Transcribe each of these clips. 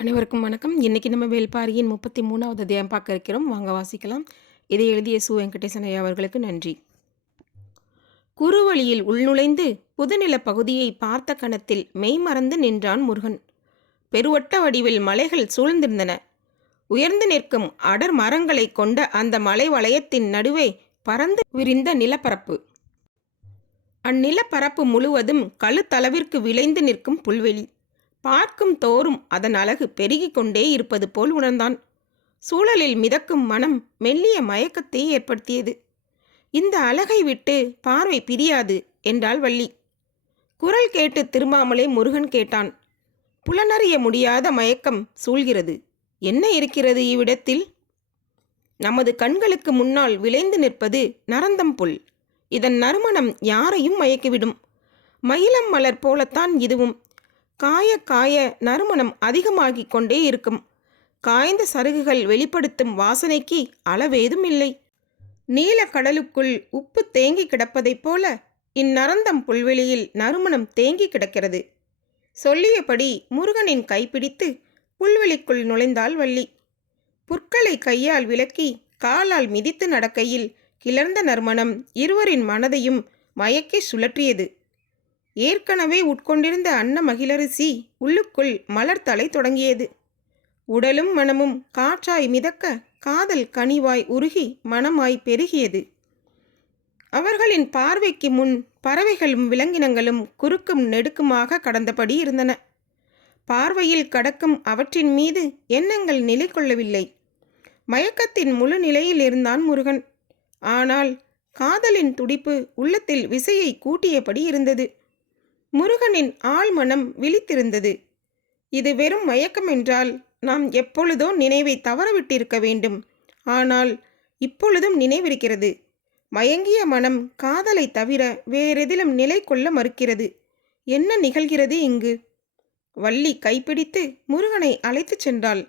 அனைவருக்கும் வணக்கம். இன்னைக்கு நம்ம வேல்பாரியின் முப்பத்தி மூணாவது அத்தியாயம் பார்க்க இருக்கிறோம். வாங்க வாசிக்கலாம். இதை எழுதிய சு. வெங்கடேசன் ஐயா அவர்களுக்கு நன்றி. குறுவழியில் உள்நுழைந்து புதுநில பகுதியை பார்த்த கணத்தில் மெய்மறந்து நின்றான் முருகன். பெருவட்ட வடிவில் மலைகள் சூழ்ந்திருந்தன. உயர்ந்து நிற்கும் அடர் மரங்களை கொண்ட அந்த மலை வளையத்தின் நடுவே பறந்து விரிந்த நிலப்பரப்பு. அந்நிலப்பரப்பு முழுவதும் கழுத்தளவிற்கு விளைந்து நிற்கும் புல்வெளி. பார்க்கும் தோறும் அதன் அழகு பெருகிக் கொண்டே இருப்பது போல் உணர்ந்தான். சூழலில் மிதக்கும் மனம் மெல்லிய மயக்கத்தை ஏற்படுத்தியது. இந்த அழகை விட்டு பார்வை பிரியாது என்றாள் வள்ளி. குரல் கேட்டு திரும்பாமலே முருகன் கேட்டான். புலனறிய முடியாத மயக்கம் சூழ்கிறது. என்ன இருக்கிறது இவ்விடத்தில்? நமது கண்களுக்கு முன்னால் விளைந்து நிற்பது நரந்தம் புல். இதன் நறுமணம் யாரையும் மயக்கிவிடும். மயிலம் மலர் போலத்தான் இதுவும். காய காய நறுமணம் அதிகமாகிக் கொண்டே இருக்கும். காய்ந்த சருகுகள் வெளிப்படுத்தும் வாசனைக்கு அளவேதும் இல்லை நீல கடலுக்குள் உப்பு தேங்கி கிடப்பதைப் போல இந்நரந்தம் புல்வெளியில் நறுமணம் தேங்கி கிடக்கிறது. சொல்லியபடி முருகனின் கைப்பிடித்து புல்வெளிக்குள் நுழைந்தாள் வள்ளி. புற்களை கையால் விலக்கி காலால் மிதித்து நடக்கையில் கிளர்ந்த நறுமணம் இருவரின் மனதையும் மயக்கி சுழற்றியது. ஏற்கனவே உட்கொண்டிருந்த அன்ன மகிழரிசி உள்ளுக்குள் மலர் தலை தொடங்கியது. உடலும் மனமும் காற்றாய் மிதக்க காதல் கனிவாய் உருகி மனமாய் பெருகியது. அவர்களின் பார்வைக்கு முன் பறவைகளும் விலங்கினங்களும் குறுக்கும் நெடுக்குமாக கடந்தபடி இருந்தன. பார்வையில் கடக்கும் அவற்றின் மீது எண்ணங்கள் நிலை கொள்ளவில்லை மயக்கத்தின் முழு நிலையில் இருந்தான் முருகன். ஆனால் காதலின் துடிப்பு உள்ளத்தில் விசையை கூட்டியபடி இருந்தது. முருகனின் ஆழ்மனம் விழித்திருந்தது. இது வெறும் மயக்கம் என்றால் நாம் எப்பொழுதோ நினைவை தவறவிட்டிருக்க வேண்டும். ஆனால் இப்பொழுதும் நினைவிருக்கிறது. மயங்கிய மனம் காதலை தவிர வேறெதிலும் நிலை கொள்ள மறுக்கிறது. என்ன நிகழ்கிறது இங்கு? வள்ளி கைப்பிடித்து முருகனை அழைத்துச் சென்றாள்.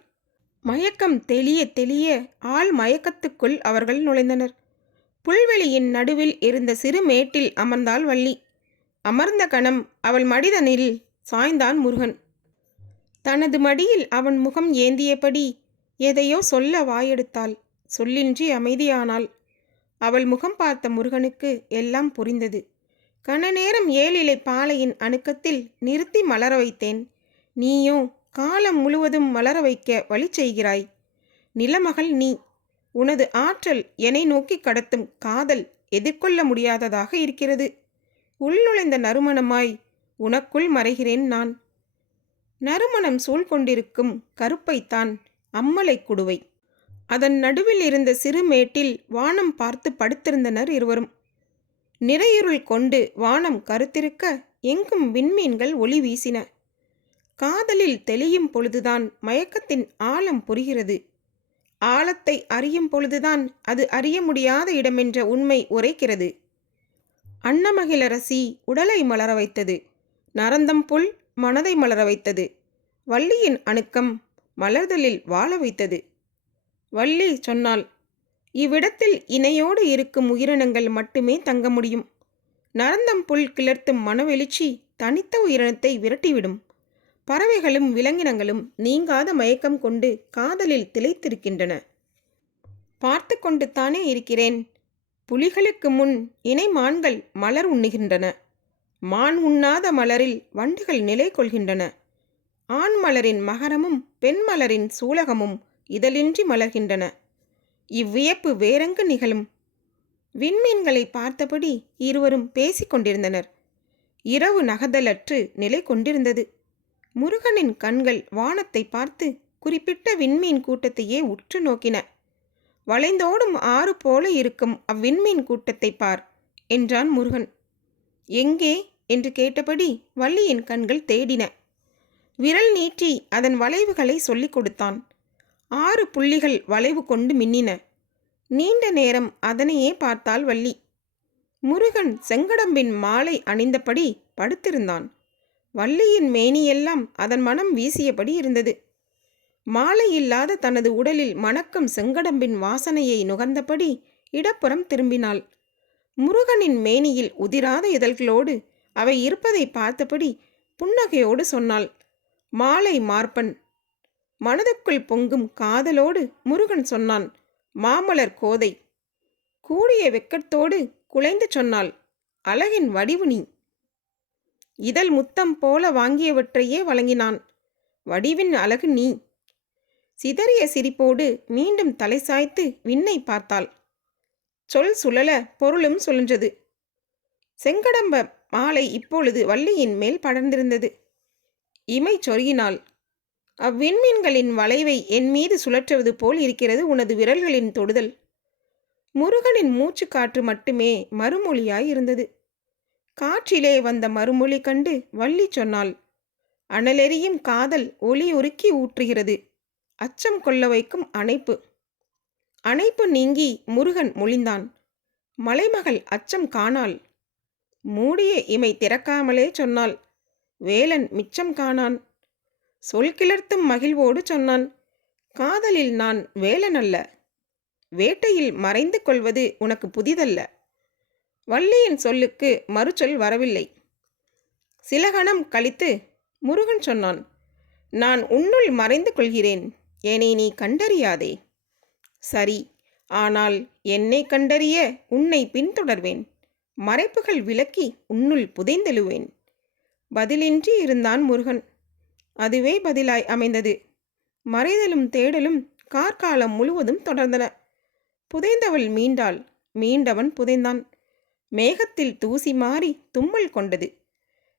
மயக்கம் தெளிய தெளிய ஆள் மயக்கத்துக்குள் அவர்கள் நுழைந்தனர். புல்வெளியின் நடுவில் இருந்த சிறு மேட்டில் அமர்ந்தாள் வள்ளி. அமர்ந்த கணம் அவள் மடிதனில் சாய்ந்தான் முருகன். தனது மடியில் அவன் முகம் ஏந்தியபடி எதையோ சொல்ல வாயெடுத்தாள். சொல்லின்றி அமைதியானாள். அவள் முகம் பார்த்த முருகனுக்கு எல்லாம் புரிந்தது. கன நேரம் ஏழிலை பாலையின் அணுக்கத்தில் நிறுத்தி மலர வைத்தேன். நீயோ காலம் முழுவதும் மலர வைக்க வழி செய்கிறாய். நிலமகள் நீ. உனது ஆற்றல் என்னை நோக்கி கடத்தும் காதல் எதிர்கொள்ள முடியாததாக இருக்கிறது. உள்நுழைந்த நறுமணமாய் உனக்குள் மறைகிறேன் நான். நறுமணம் சூழ்கொண்டிருக்கும் கருப்பைத்தான் அம்மலை குடுவை அதன் நடுவில் இருந்த சிறு மேட்டில் வானம் பார்த்து படுத்திருந்தனர் இருவரும். நிறையுருள் கொண்டு வானம் கருத்திருக்க எங்கும் விண்மீன்கள் ஒளி வீசின. காதலில் தெளியும் பொழுதுதான் மயக்கத்தின் ஆழம் புரிகிறது. ஆழத்தை அறியும் பொழுதுதான் அது அறிய முடியாத இடமென்ற உண்மை உரைக்கிறது. அன்னமகிழரசி உடலை மலர வைத்தது. நரந்தம் புல் மனதை மலர வைத்தது. வள்ளியின் அணுக்கம் மலர்தலில் வாழ வைத்தது. வள்ளி சொன்னாள் இவ்விடத்தில் இணையோடு இருக்கும் உயிரினங்கள் மட்டுமே தங்க முடியும். நரந்தம் புல் கிளர்த்தும் மனவெழுச்சி தனித்த உயிரினத்தை விரட்டிவிடும். பறவைகளும் விலங்கினங்களும் நீங்காத மயக்கம் கொண்டு காதலில் திளைத்திருக்கின்றன. பார்த்து கொண்டு தானே இருக்கிறேன். புலிகளுக்கு முன் இணை மான்கள் மலர் உண்ணுகின்றன. மான் உண்ணாத மலரில் வண்டுகள் நிலை கொள்கின்றன. ஆண் மலரின் மகரமும் பெண் மலரின் சூலகமும் இதழின்றி மலர்கின்றன. இவ்வியப்பு வேறெங்கு நிகழும்? விண்மீன்களை பார்த்தபடி இருவரும் பேசிக்கொண்டிருந்தனர் இரவு நகதலற்று நிலை கொண்டிருந்தது. முருகனின் கண்கள் வானத்தை பார்த்து குறிப்பிட்ட விண்மீன் கூட்டத்தையே உற்று நோக்கின. வளைந்தோடும் ஆறு போல இருக்கும் அவ்விண்மீன் கூட்டத்தை பார் என்றான் முருகன். எங்கே? என்று கேட்டபடி வள்ளியின் கண்கள் தேடின. விரல் நீட்டி அதன் வளைவுகளை சொல்லிக் கொடுத்தான். ஆறு புள்ளிகள் வளைவு கொண்டு மின்னின. நீண்ட நேரம் அதனையே பார்த்தாள் வள்ளி. முருகன் செங்கடம்பின் மாலை அணிந்தபடி படுத்திருந்தான். வள்ளியின் மேனியெல்லாம் அதன் மனம் வீசியபடி இருந்தது. மாலை இல்லாத தனது உடலில் மணக்கும் செங்கடம்பின் வாசனையை நுகர்ந்தபடி இடப்புறம் திரும்பினாள். முருகனின் மேனியில் உதிராத இதழ்களோடு அவை இருப்பதை பார்த்தபடி புன்னகையோடு சொன்னாள். மாலை மார்பன். மனதுக்குள் பொங்கும் காதலோடு முருகன் சொன்னான். மாமலர் கோதை. கூடிய வெட்கத்தோடு குலைந்து சொன்னாள். அழகின் வடிவு நீ. இதழ் முத்தம் போல வாங்கியவற்றையே வழங்கினான். வடிவின் அழகு நீ. சிதறிய சிரிப்போடு மீண்டும் தலை சாய்த்து விண்ணை பார்த்தாள். சொல் சுழல பொருளும் சுழன்றது. செங்கடம்ப மாலை இப்பொழுது வள்ளியின் மேல் படர்ந்திருந்தது. இமை சொருகினாள். அவ்விண்மீன்களின் வளைவை என் மீது சுழற்றுவது போல் இருக்கிறது உனது விரல்களின் தொடுதல். முருகனின் மூச்சு காற்று மட்டுமே மறுமொழியாய் இருந்தது. காற்றிலே வந்த மறுமொழி கண்டு வள்ளி சொன்னாள். அனலெறியும் காதல் ஒளி உருக்கி ஊற்றுகிறது. அச்சம் கொள்ள வைக்கும் அணைப்பு. அணைப்பு நீங்கி முருகன் மொழிந்தான். மலைமகள் அச்சம் காணாள் மூடிய இமை திறக்காமலே சொன்னாள். வேலன் மிச்சம் காணான். சொல் கிளர்த்தும் மகிழ்வோடு சொன்னான். காதலில் நான் வேலன் அல்ல வேட்டையில் மறைந்து கொள்வது உனக்கு புதிதல்ல. வள்ளியின் சொல்லுக்கு மறுச்சொல் வரவில்லை. சில கணம் கழித்து முருகன் சொன்னான். நான் உன்னுள் மறைந்து கொள்கிறேன். என்னை நீ கண்டறியாதே. சரி ஆனால் என்னை கண்டறிய உன்னை பின்தொடர்வேன். மறைப்புகள் விலக்கி உன்னுள் புதைந்தெழுவேன். பதிலின்றி இருந்தான் முருகன். அதுவே பதிலாய் அமைந்தது. மறைதலும் தேடலும் கார்காலம் முழுவதும் தொடர்ந்தன. புதைந்தவள் மீண்டாள். மீண்டவன் புதைந்தான். மேகத்தில் தூசி மாறி தும்மல் கொண்டது.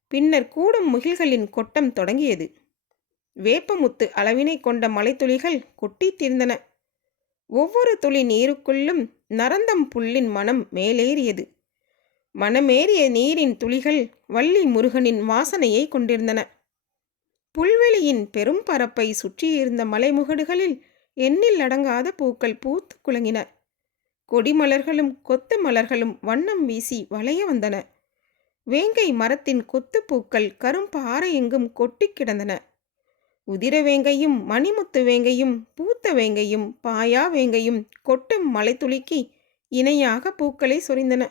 பின்னர் கூடும் முகில்களின் கொட்டம் தொடங்கியது. வேப்பமுத்து அளவினை கொண்ட மலைத்துளிகள் கொட்டி தீர்ந்தன. ஒவ்வொரு துளி நீருக்குள்ளும் நரந்தம் புல்லின் மனம் மேலேறியது. மனமேறிய நீரின் துளிகள் வள்ளி முருகனின் வாசனையை கொண்டிருந்தன. புல்வெளியின் பெரும் பரப்பை சுற்றியிருந்த மலைமுகடுகளில் எண்ணில் அடங்காத பூக்கள் பூத்து குலங்கின. கொடிமலர்களும் கொத்து மலர்களும் வண்ணம் வீசி வளைய வந்தன. வேங்கை மரத்தின் கொத்து பூக்கள் கரும்பாறை எங்கும் கொட்டி கிடந்தன. உதிரவேங்கையும் மணிமுத்து வேங்கையும் பூத்த வேங்கையும் பாயா வேங்கையும் கொட்டும் மலைத்துளிக்கு இணையாக பூக்களை சொரிந்தன.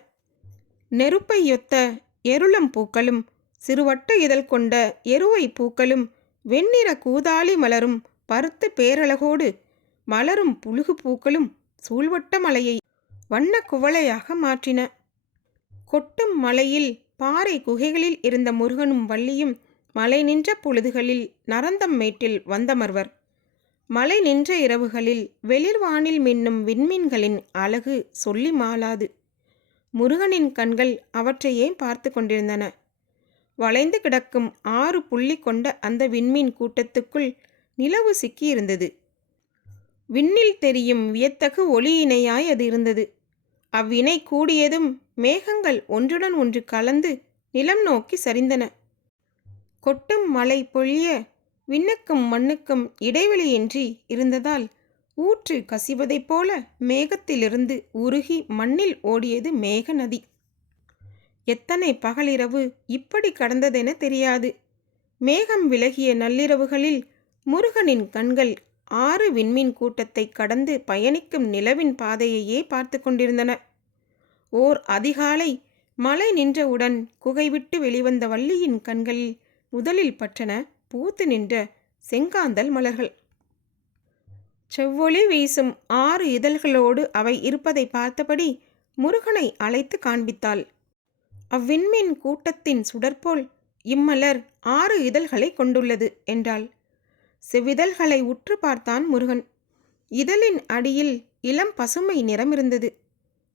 நெருப்பையொத்த எருளம் பூக்களும் சிறுவட்ட இதழ் கொண்ட எருவை பூக்களும் வெண்ணிற கூதாளி மலரும் பருத்து பேரழகோடு மலரும் புழுகு பூக்களும் சூழ்வட்ட மலையை வண்ண குவளையாக மாற்றின. கொட்டும் மலையில் பாறை குகைகளில் இருந்த முருகனும் வள்ளியும் மலை நின்ற பொழுதுகளில் நரந்தம் மேட்டில் வந்தமர்வர். மலை நின்ற இரவுகளில் வெளிர்வானில் மின்னும் விண்மீன்களின் அழகு சொல்லி மாளாது. முருகனின் கண்கள் அவற்றையே பார்த்து கொண்டிருந்தன? வளைந்து கிடக்கும் ஆறு புள்ளி கொண்ட அந்த விண்மீன் கூட்டத்துக்குள் நிலவு சிக்கியிருந்தது. விண்ணில் தெரியும் வியத்தகு ஒளியினையாய் அது இருந்தது. அவ்வினை கூடியதும் மேகங்கள் ஒன்றுடன் ஒன்று கலந்து நிலம் நோக்கி சரிந்தன. கொட்டும் மழை பொழிய விண்ணுக்கும் மண்ணுக்கும் இடைவெளியின்றி இருந்ததால் ஊற்று கசிவதைப் போல மேகத்திலிருந்து உருகி மண்ணில் ஓடியது மேக நதி. எத்தனை பகலிரவு இப்படி கடந்ததென தெரியாது. மேகம் விலகிய நள்ளிரவுகளில் முருகனின் கண்கள் ஆறு விண்மீன் கூட்டத்தை கடந்து பயணிக்கும் நிலவின் பாதையையே பார்த்து கொண்டிருந்தன. ஓர் அதிகாலை மழை நின்றவுடன் குகை விட்டு வெளிவந்த வள்ளியின் கண்களில் முதலில் பற்றன பூத்து நின்ற செங்காந்தல் மலர்கள். செவ்வொளி வீசும் ஆறு இதழ்களோடு அவை இருப்பதை பார்த்தபடி முருகனை அழைத்து காண்பித்தாள். அவ்விண்மீன் கூட்டத்தின் சுடர்போல் இம்மலர் ஆறு இதழ்களை கொண்டுள்ளது என்றாள். செவ்விதழ்களை உற்று பார்த்தான் முருகன். இதழின் அடியில் இளம் பசுமை நிறம் இருந்தது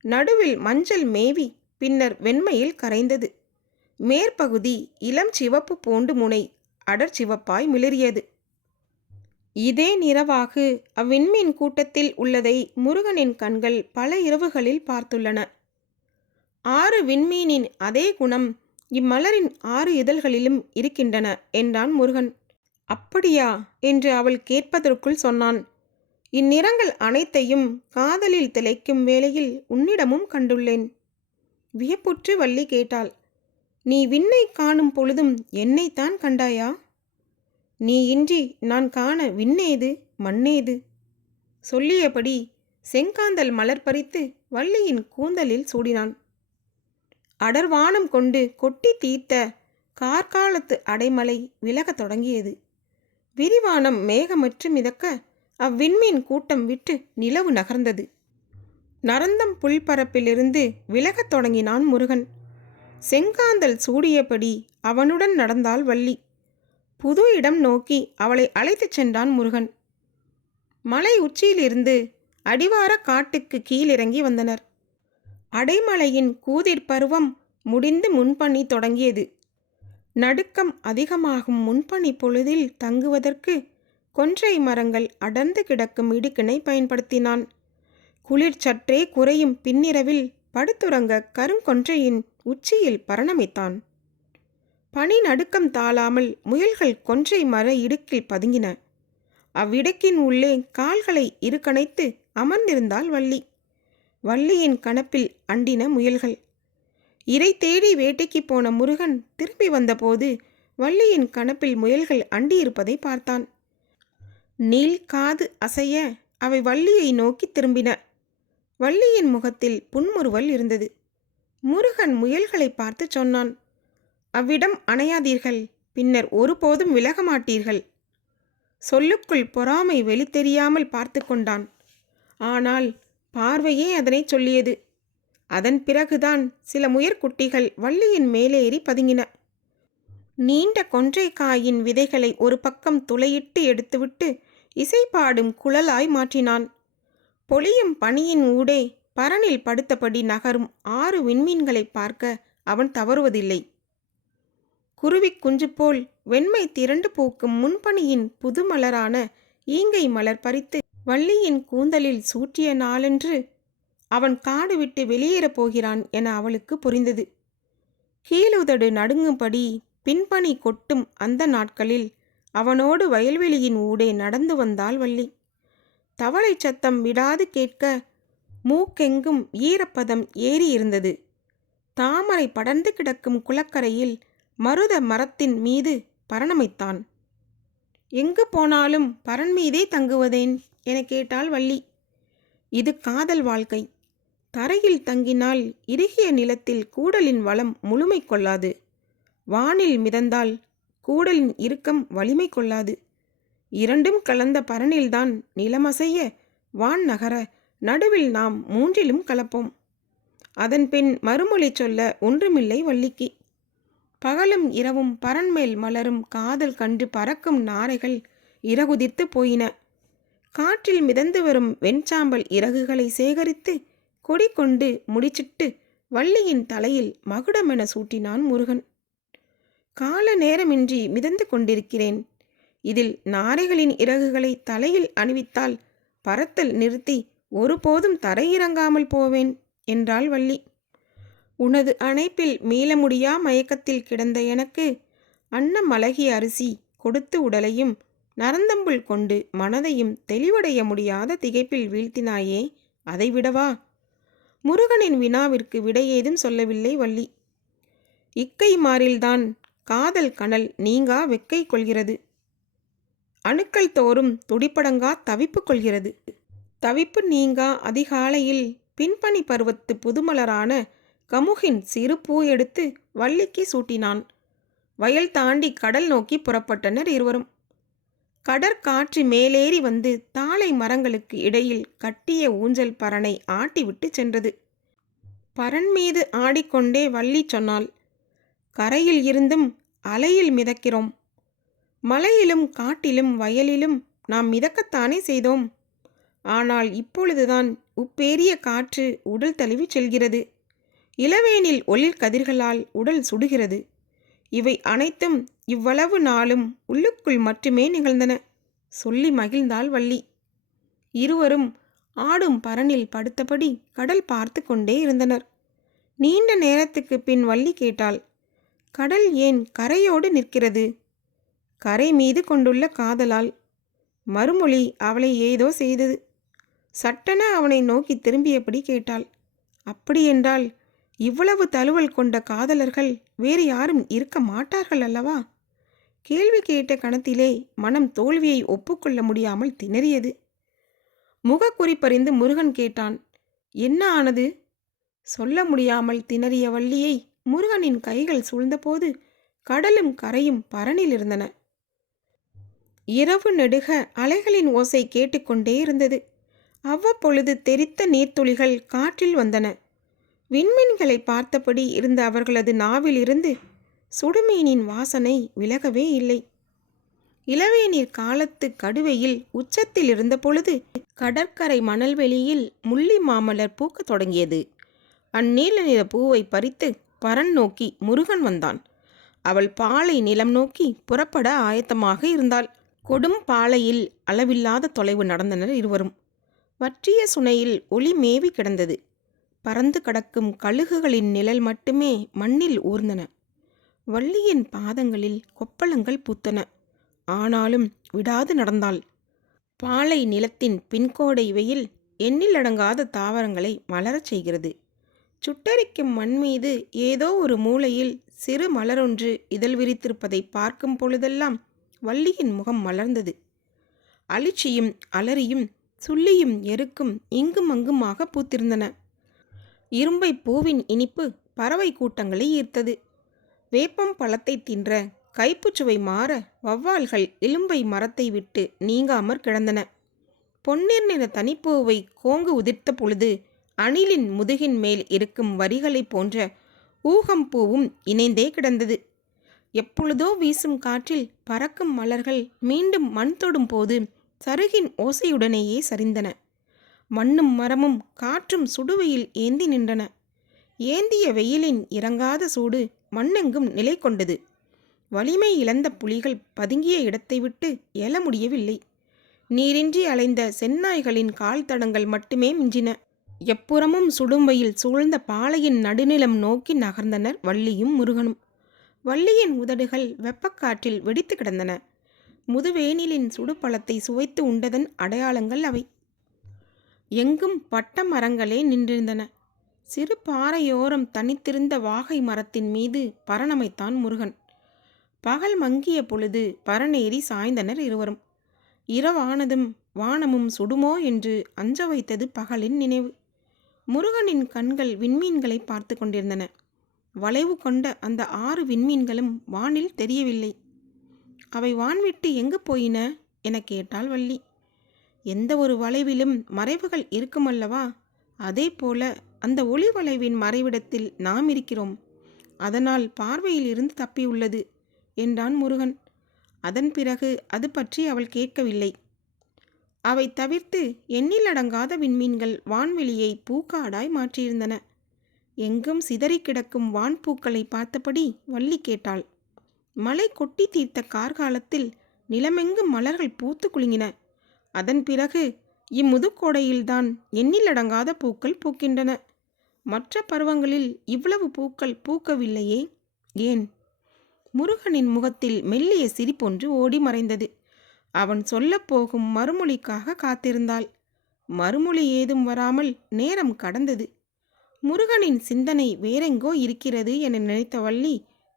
நடுவில் மஞ்சள் மேவி பின்னர் வெண்மையில் கரைந்தது. மேற்பகுதி இளம் சிவப்பு பூண்டு முனை அடர் சிவப்பாய் இதே நிறவாகு அவ்விண்மீன் கூட்டத்தில் உள்ளதை முருகனின் கண்கள் பல இரவுகளில் பார்த்துள்ளன. ஆறு விண்மீனின் அதே குணம் இம்மலரின் ஆறு இதழ்களிலும் இருக்கின்றன என்றான் முருகன். அப்படியா? என்று அவள் கேட்பதற்குள் சொன்னான். இந்நிறங்கள் அனைத்தையும் காதலில் திளைக்கும் வேளையில் உன்னிடமும் கண்டுள்ளேன். வியப்புற்று வள்ளி கேட்டாள். நீ விண்ணை காணும் பொழுதும் என்னைத்தான் கண்டாயா? நீ இன்றி நான் காண விண்ணேது மண்ணேது? சொல்லியபடி செங்காந்தல் மலர் பறித்து வள்ளியின் கூந்தலில் சூடினான். அடர்வானம் கொண்டு கொட்டி தீர்த்த கார்காலத்து அடைமலை விலகத் தொடங்கியது. விரிவானம் மேகமற்று மிதக்க அவ்விண்மீன் கூட்டம் விட்டு நிலவு நகர்ந்தது. நரந்தம் புல்பரப்பிலிருந்து விலகத் தொடங்கினான் முருகன். செங்காந்தல் சூடியபடி அவனுடன் நடந்தாள் வள்ளி. புது இடம் நோக்கி அவளை அழைத்துச் சென்றான் முருகன். மலை உச்சியிலிருந்து அடிவார காட்டுக்கு கீழிறங்கி வந்தனர். அடைமலையின் கூதிர் பருவம் முடிந்து முன்பணி தொடங்கியது. நடுக்கம் அதிகமாகும் முன்பனி பொழுதில் தங்குவதற்கு கொன்றை மரங்கள் அடர்ந்து கிடக்கும் இடுக்கினை பயன்படுத்தினான். குளிர் சற்றே குறையும் பின்னிரவில் படுத்துறங்க கருங்கொன்றையின் உச்சியில் பரணமித்தான். பனி நடுக்கம் தாழாமல் முயல்கள் கொன்றை மர இடுக்கில் பதுங்கின. அவ்விடுக்கின் உள்ளே கால்களை இருக்கணைத்து அமர்ந்திருந்தாள் வள்ளி. வள்ளியின் கணப்பில் அண்டின முயல்கள். இறை தேடி வேட்டைக்கு போன முருகன் திரும்பி வந்தபோது வள்ளியின் கணப்பில் முயல்கள் அண்டியிருப்பதை பார்த்தான். நீல் காது அசைய அவை வள்ளியை நோக்கி திரும்பின. வள்ளியின் முகத்தில் புன்முறுவல் இருந்தது. முருகன் முயல்களை பார்த்து சொன்னான். அவ்விடம் அணையாதீர்கள் பின்னர் ஒருபோதும் விலக மாட்டீர்கள் சொல்லுக்குள் பொறாமை வெளித்தெரியாமல் பார்த்து கொண்டான். ஆனால் பார்வையே அதனை சொல்லியது. அதன் பிறகுதான் சில முயற்குட்டிகள் வள்ளியின் மேலேறி பதுங்கின. நீண்ட கொன்றைக்காயின் விதைகளை ஒரு பக்கம் துளையிட்டு எடுத்துவிட்டு இசைப்பாடும் குழலாய் மாற்றினான். பொழியும் பனியின் ஊடே பரனில் படுத்தபடி நகரும் ஆறு விண்மீன்களை பார்க்க அவன் தவறுவதில்லை. குருவி குஞ்சு போல் வெண்மை திரண்டு பூக்கும் முன்பணியின் புது மலரான ஈங்கை மலர் பறித்து வள்ளியின் கூந்தலில் சூட்டிய நாளன்று அவன் காடு விட்டு வெளியேறப் போகிறான் என அவளுக்கு புரிந்தது. கீழுதடு நடுங்கும்படி பின்பணி கொட்டும் அந்த நாட்களில் அவனோடு வயல்வெளியின் ஊடே நடந்து வந்தாள் வள்ளி. தவளை சத்தம் விடாது கேட்க மூக்கெங்கும் ஈரப்பதம் ஏறி இருந்தது தாமரை படர்ந்து கிடக்கும் குளக்கரையில் மருத மரத்தின் மீது பரணமைத்தான். எங்கு போனாலும் பரன் மீதே தங்குவதேன்? என கேட்டாள் வள்ளி. இது காதல் வாழ்க்கை. தரையில் தங்கினால் இறுகிய நிலத்தில் கூடலின் வளம் முழுமை கொள்ளாது. வானில் மிதந்தால் கூடலின் இறுக்கம் வலிமை கொள்ளாது. இரண்டும் கலந்த பரனில்தான் நிலமசைய வான் நகர நடுவில் நாம் மூன்றிலும் கலப்போம். அதன் பின் மறுமொழி சொல்ல ஒன்றுமில்லை வள்ளிக்கு. பகலும் இரவும் பரன்மேல் மலரும் காதல் கண்டு பறக்கும் நாரைகள் இறகுதித்து போயின. காற்றில் மிதந்து வரும் வெண்சாம்பல் இறகுகளை சேகரித்து கொடி கொண்டு முடிச்சிட்டு வள்ளியின் தலையில் மகுடமென சூட்டினான் முருகன். கால நேரமின்றி மிதந்து கொண்டிருக்கிறேன். இதில் நாரைகளின் இறகுகளை தலையில் அணிவித்தால் பறத்தல் நிறுத்தி ஒருபோதும் தரையிறங்காமல் போவேன் என்றாள் வள்ளி. உனது அணைப்பில் மீள முடியா மயக்கத்தில் கிடந்த எனக்கு? அன்னம் அழகிய அரிசி கொடுத்து உடலையும் நரந்தம்புல் கொண்டு மனதையும் தெளிவடைய முடியாத திகைப்பில் வீழ்த்தினாயே அதை விடவா? முருகனின் வினாவிற்கு விடையேதும் சொல்லவில்லை வள்ளி. இக்கை மாறில்தான் காதல் கனல் நீங்கா வெக்கை கொள்கிறது. அணுக்கள் தோறும் துடிப்படங்கா தவிப்பு கொள்கிறது. தவிப்பு நீங்கா அதிகாலையில் பின்பணி பருவத்து புதுமலரான கமுகின் சிறு பூ எடுத்து வள்ளிக்கு சூட்டினான். வயல் தாண்டி கடல் நோக்கி புறப்பட்டனர் இருவரும். கடற்காற்று மேலேறி வந்து தாளை மரங்களுக்கு இடையில் கட்டிய ஊஞ்சல் பரனை ஆட்டிவிட்டு சென்றது. பரன் மீது ஆடிக்கொண்டே வள்ளி சொன்னாள் கரையில் இருந்தும் அலையில் மிதக்கிறோம். மலையிலும் காட்டிலும் வயலிலும் நாம் மிதக்கத்தானே செய்தோம். ஆனால் இப்பொழுதுதான் உப்பேறிய காற்று உடல் தழுவி செல்கிறது. இளவேனில் ஒளிர் கதிர்களால் உடல் சுடுகிறது. இவை அனைத்தும் இவ்வளவு நாளும் உள்ளுக்குள் மட்டுமே நிகழ்ந்தன. சொல்லி மகிழ்ந்தாள் வள்ளி. இருவரும் ஆடும் பரனில் படுத்தபடி கடல் பார்த்து கொண்டே இருந்தனர். நீண்ட நேரத்துக்கு பின் வள்ளி கேட்டாள் கடல் ஏன் கரையோடு நிற்கிறது? கரை மீது கொண்டுள்ள காதலால். மறுமொழி அவளை ஏதோ செய்தது. சட்டென அவனை நோக்கி திரும்பியபடி கேட்டாள். அப்படியென்றால் இவ்வளவு தழுவல் கொண்ட காதலர்கள் வேறு யாரும் இருக்க மாட்டார்கள் அல்லவா? கேள்வி கேட்ட கணத்திலே மனம் தோல்வியை ஒப்புக்கொள்ள முடியாமல் திணறியது. முகக்குறிப்பறிந்து முருகன் கேட்டான் என்ன ஆனது? சொல்ல முடியாமல் திணறிய வள்ளியை முருகனின் கைகள் சூழ்ந்தபோது கடலும் கரையும் பரனில் இருந்தன. இரவு நெடுக அலைகளின் ஓசை கேட்டுக்கொண்டே இருந்தது. அவ்வப்பொழுது தெறித்த நீர்த்துளிகள் காற்றில் வந்தன. விண்மீன்களை பார்த்தபடி இருந்த அவர்களது நாவிலிருந்து சுடுமீனின் வாசனை விலகவே இல்லை. இளவேநீர் காலத்து கடுவையில் உச்சத்தில் இருந்த பொழுது கடற்கரை மணல்வெளியில் முள்ளி மாமலர் பூக்கத் தொடங்கியது. அந்நீல நிற பூவை பறித்து பரன் நோக்கி முருகன் வந்தான். அவள் பாலை நிலம் நோக்கி புறப்பட ஆயத்தமாக இருந்தாள். கொடும் பாலையில் அளவில்லாத தொலைவு நடந்தனர் இருவரும். வற்றிய சுனையில் ஒளி மேவி கிடந்தது. பறந்து கடக்கும் கழுகுகளின் நிழல் மட்டுமே மண்ணில் ஊர்ந்தன. வள்ளியின் பாதங்களில் கொப்பளங்கள் பூத்தன. ஆனாலும் விடாது நடந்தாள். பாலை நிலத்தின் பின்கோடை வெயில் எண்ணிலடங்காத தாவரங்களை மலரச் செய்கிறது. சுட்டரிக்கும் மண் மீது ஏதோ ஒரு மூலையில் சிறு மலரொன்று இதழ் விரித்திருப்பதை பார்க்கும் பொழுதெல்லாம் வள்ளியின் முகம் மலர்ந்தது. அழுச்சியும் அலறியும் சுள்ளியும் எருக்கும் இங்கும் அங்குமாக பூத்திருந்தன. இரும்பை பூவின் இனிப்பு பறவை கூட்டங்களை ஈர்த்தது. வேப்பம் பழத்தை தின்ற கைப்புச்சுவை மாற வவ்வால்கள் இலும்பை மரத்தை விட்டு நீங்காமற் கிடந்தன. பொன்னிர் நிற தனிப்பூவை கோங்கு உதிர்த்த பொழுது அணிலின் முதுகின் மேல் இருக்கும் வரிகளைப் போன்ற ஊகம் பூவும் இணைந்தே கிடந்தது. எப்பொழுதோ வீசும் காற்றில் பறக்கும் மலர்கள் மீண்டும் மண் தொடும் போது சருகின் ஓசையுடனேயே சரிந்தன. மண்ணும் மரமும் காற்றும் சுடுவையில் ஏந்தி நின்றன. ஏந்திய வெயிலின் இறங்காத சூடு மண்ணெங்கும் நிலை கொண்டது. வலிமை இழந்த புலிகள் பதுங்கிய இடத்தை விட்டு எழ முடியவில்லை. நீரின்றி அலைந்த செந்நாய்களின் கால் தடங்கள் மட்டுமே மிஞ்சின. எப்புறமும் சுடும்பையில் சூழ்ந்த பாலையின் நடுநிலம் நோக்கி நகர்ந்தனர் வள்ளியும் முருகனும். வள்ளியின் உதடுகள் வெப்பக்காற்றில் வெடித்து கிடந்தன. முதுவேனிலின் சுடுபழத்தை சுவைத்து உண்டதன் அடையாளங்கள் அவை. எங்கும் பட்ட மரங்களே நின்றிருந்தன. சிறு பாறையோரம் தனித்திருந்த வாகை மரத்தின் மீது பரணமைத்தான் முருகன். பகல் மங்கிய பொழுது பரநேறி சாய்ந்தனர் இருவரும். இரவானதும் வானமும் சுடுமோ என்று அஞ்ச வைத்தது பகலின் நினைவு. முருகனின் கண்கள் விண்மீன்களை பார்த்து கொண்டிருந்தன. வளைவு கொண்ட அந்த ஆறு விண்மீன்களும் வானில் தெரியவில்லை. அவை வான்விட்டு எங்கு போயின? என கேட்டாள் வள்ளி. எந்த ஒரு வளைவிலும் மறைவுகள் இருக்குமல்லவா? அதே போல அந்த ஒளி வளைவின் மறைவிடத்தில் நாம் இருக்கிறோம். அதனால் பார்வையில் இருந்து தப்பியுள்ளது என்றான் முருகன். அதன் பிறகு அது பற்றி அவள் கேட்கவில்லை. அவை தவிர்த்து எண்ணிலடங்காத விண்மீன்கள் வான்வெளியை பூக்காடாய் மாற்றியிருந்தன. எங்கும் சிதறி கிடக்கும் வான்பூக்களை பார்த்தபடி வள்ளி கேட்டாள். மழை கொட்டி தீர்த்த கார்காலத்தில் நிலமெங்கு மலர்கள் பூத்து குலுங்கின. அதன் பிறகு இம்முதுக்கோடையில்தான் எண்ணிலடங்காத பூக்கள் பூக்கின்றன. மற்ற பருவங்களில் இவ்வளவு பூக்கள் பூக்கவில்லையே? ஏன்? முருகனின் முகத்தில் மெல்லிய சிரிப்பொன்று ஓடி மறைந்தது. அவன் சொல்லப்போகும் மறுமொழிக்காக காத்திருந்தாள். மறுமொழி ஏதும் வராமல் நேரம் கடந்தது. முருகனின் சிந்தனை வேறெங்கோ இருக்கிறது என நினைத்த வள்ளி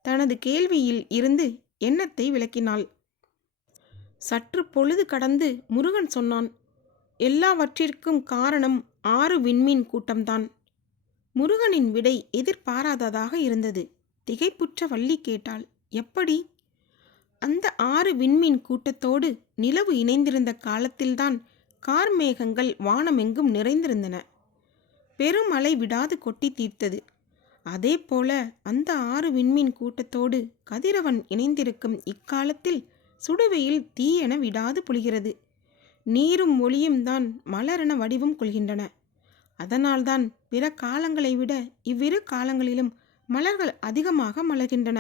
தனது கேள்வியில் இருந்து எண்ணத்தை விளக்கினாள். சற்று பொழுது கடந்து முருகன் சொன்னான் எல்லாவற்றிற்கும் காரணம் ஆறு விண்மீன் கூட்டம்தான். முருகனின் விடை எதிர்பாராததாக இருந்தது. திகைப்புற்ற வள்ளி கேட்டாள் எப்படி? அந்த ஆறு விண்மீன் கூட்டத்தோடு நிலவு இணைந்திருந்த காலத்தில்தான் கார்மேகங்கள் வானமெங்கும் நிறைந்திருந்தன. பெருமழை விடாது கொட்டி தீர்த்தது. அதே போல அந்த ஆறு விண்மீன் கூட்டத்தோடு கதிரவன் இணைந்திருக்கும் இக்காலத்தில் சுடுவையில் தீயென விடாது புலிகிறது. நீரும் ஒளியும் தான் மலரென வடிவம் கொள்கின்றன. அதனால்தான் பிற காலங்களை விட இவ்விரு காலங்களிலும் மலர்கள் அதிகமாக மலர்கின்றன.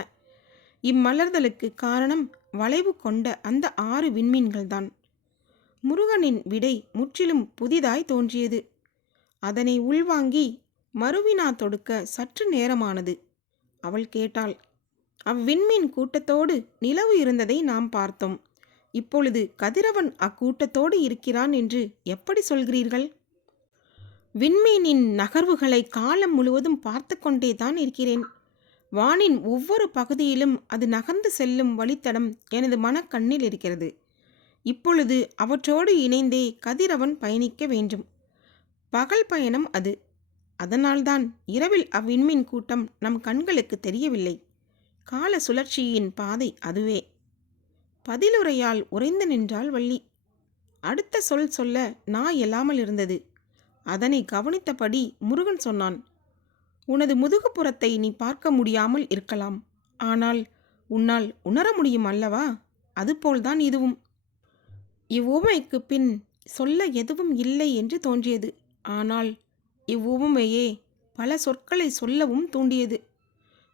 இம்மலர்தலுக்கு காரணம் வளைவு கொண்ட அந்த ஆறு விண்மீன்கள்தான். முருகனின் விடை முற்றிலும் புதிதாய் தோன்றியது. அதனை உள்வாங்கி மறுவினா தொடுக்க சற்று நேரமானது. அவள் கேட்டாள் அவ்விண்மீன் கூட்டத்தோடு நிலவு இருந்ததை நாம் பார்த்தோம். இப்பொழுது கதிரவன் அக்கூட்டத்தோடு இருக்கிறான் என்று எப்படி சொல்கிறீர்கள்? விண்மீனின் நகர்வுகளை காலம் முழுவதும் பார்த்து கொண்டே தான் இருக்கிறேன். வானின் ஒவ்வொரு பகுதியிலும் அது நகர்ந்து செல்லும் வழித்தடம் எனது மனக்கண்ணில் இருக்கிறது. இப்பொழுது அவற்றோடு இணைந்தே கதிரவன் பயணிக்க வேண்டும். பகல் பயணம் அது. அதனால்தான் இரவில் அவ்விண்மீன் கூட்டம் நம் கண்களுக்கு தெரியவில்லை. கால சுழற்சியின் பாதை அதுவே. பதிலுரையால் உறைந்து நின்றாள் வள்ளி. அடுத்த சொல் சொல்ல நான் இல்லாமல் இருந்தது. அதனை கவனித்தபடி முருகன் சொன்னான் உனது முதுகுப்புறத்தை நீ பார்க்க முடியாமல் இருக்கலாம். ஆனால் உன்னால் உணர முடியும் அல்லவா? அதுபோல்தான் இதுவும். இவ்வுவமைக்கு பின் சொல்ல எதுவும் இல்லை என்று தோன்றியது. ஆனால் இவ்வுவமையே பல சொற்களை சொல்லவும் தூண்டியது.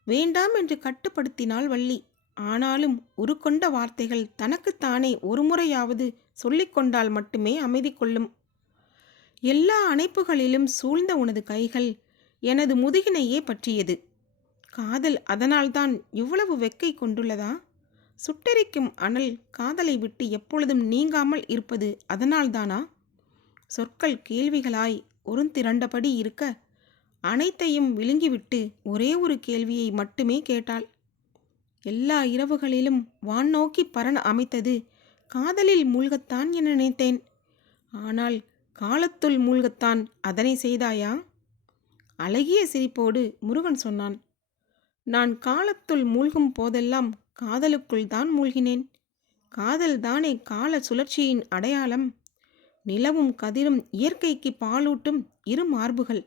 வேண்டாம் என்று கட்டுப்படுத்தினாள் வள்ளி. ஆனாலும் உருக்கொண்ட வார்த்தைகள் தனக்குத்தானே ஒருமுறையாவது சொல்லிக்கொண்டால் மட்டுமே அமைதி கொள்ளும். எல்லா அணைப்புகளிலும் சூழ்ந்த உனது கைகள் எனது முதுகினையே பற்றியது. காதல் அதனால்தான் இவ்வளவு வெக்கை கொண்டுள்ளதா? சுட்டெரிக்கும் அனல் காதலை விட்டு எப்பொழுதும் நீங்காமல் இருப்பது அதனால்தானா? சொற்கள் கேள்விகளாய் ஒருந்திரண்டபடி இருக்க? அனைத்தையும் விழுங்கிவிட்டு ஒரே ஒரு கேள்வியை மட்டுமே கேட்டாள். எல்லா இரவுகளிலும் வான் நோக்கி பரண அமைத்தது காதலில் மூழ்கத்தான் என நினைத்தேன். ஆனால் காலத்துள் மூழ்கத்தான் அதனை செய்தாயா? அழகிய சிரிப்போடு முருகன் சொன்னான் நான் காலத்துள் மூழ்கும் போதெல்லாம் காதலுக்குள் தான் மூழ்கினேன். காதல் தானே கால சுழற்சியின் அடையாளம். நிலவும் கதிரும் இயற்கைக்கு பாலூட்டும் இரு மார்புகள்.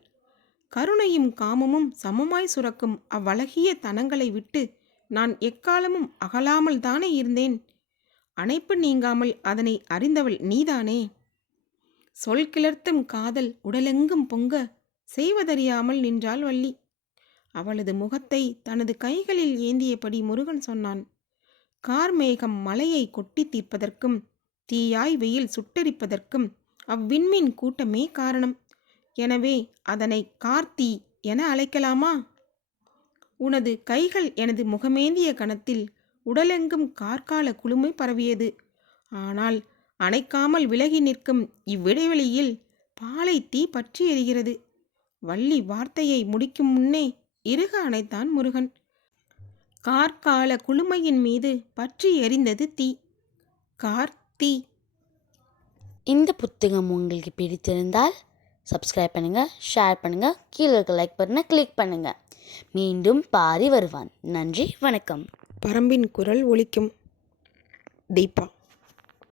கருணையும் காமமும் சமமாய் சுரக்கும் அவ்வழகிய தனங்களை விட்டு நான் எக்காலமும் அகலாமல் தானே இருந்தேன்? அணைப்பு நீங்காமல் அதனை அறிந்தவள் நீதானே? சொல் கிளர்த்தும் காதல் உடலெங்கும் பொங்க செய்வதறியாமல் நின்றாள் வள்ளி. அவளது முகத்தை தனது கைகளில் ஏந்தியபடி முருகன் சொன்னான். கார்மேகம் மலையை கொட்டி தீர்ப்பதற்கும் தீயாய் வெயில் சுட்டெரிப்பதற்கும் அவ்விண்மீன் கூட்டமே காரணம். எனவே அதனை கார்த்தி என அழைக்கலாமா? உனது கைகள் எனது முகமேந்திய கணத்தில் உடலெங்கும் கார்கால குளுமை பரவியது. ஆனால் அணைக்காமல் விலகி நிற்கும் இவ்விடைவெளியில் பாலை தீ பற்றி எரிகிறது. வள்ளி வார்த்தையை முடிக்கும் முன்னே இறுக அணைத்தான் முருகன். கார்கால குளுமையின் மீது பற்றி எரிந்தது தீ. கார் தீ இந்த புத்தகம் உங்களுக்கு பிடித்திருந்தால் சப்ஸ்கிரைப் பண்ணுங்கள் ஷேர் பண்ணுங்கள் கீழே இருக்க லைக் பட்டனை கிளிக் பண்ணுங்கள் மீண்டும் பாரி வருவான். நன்றி வணக்கம். பரம்பின் குரல் ஒலிக்கும். தீபா.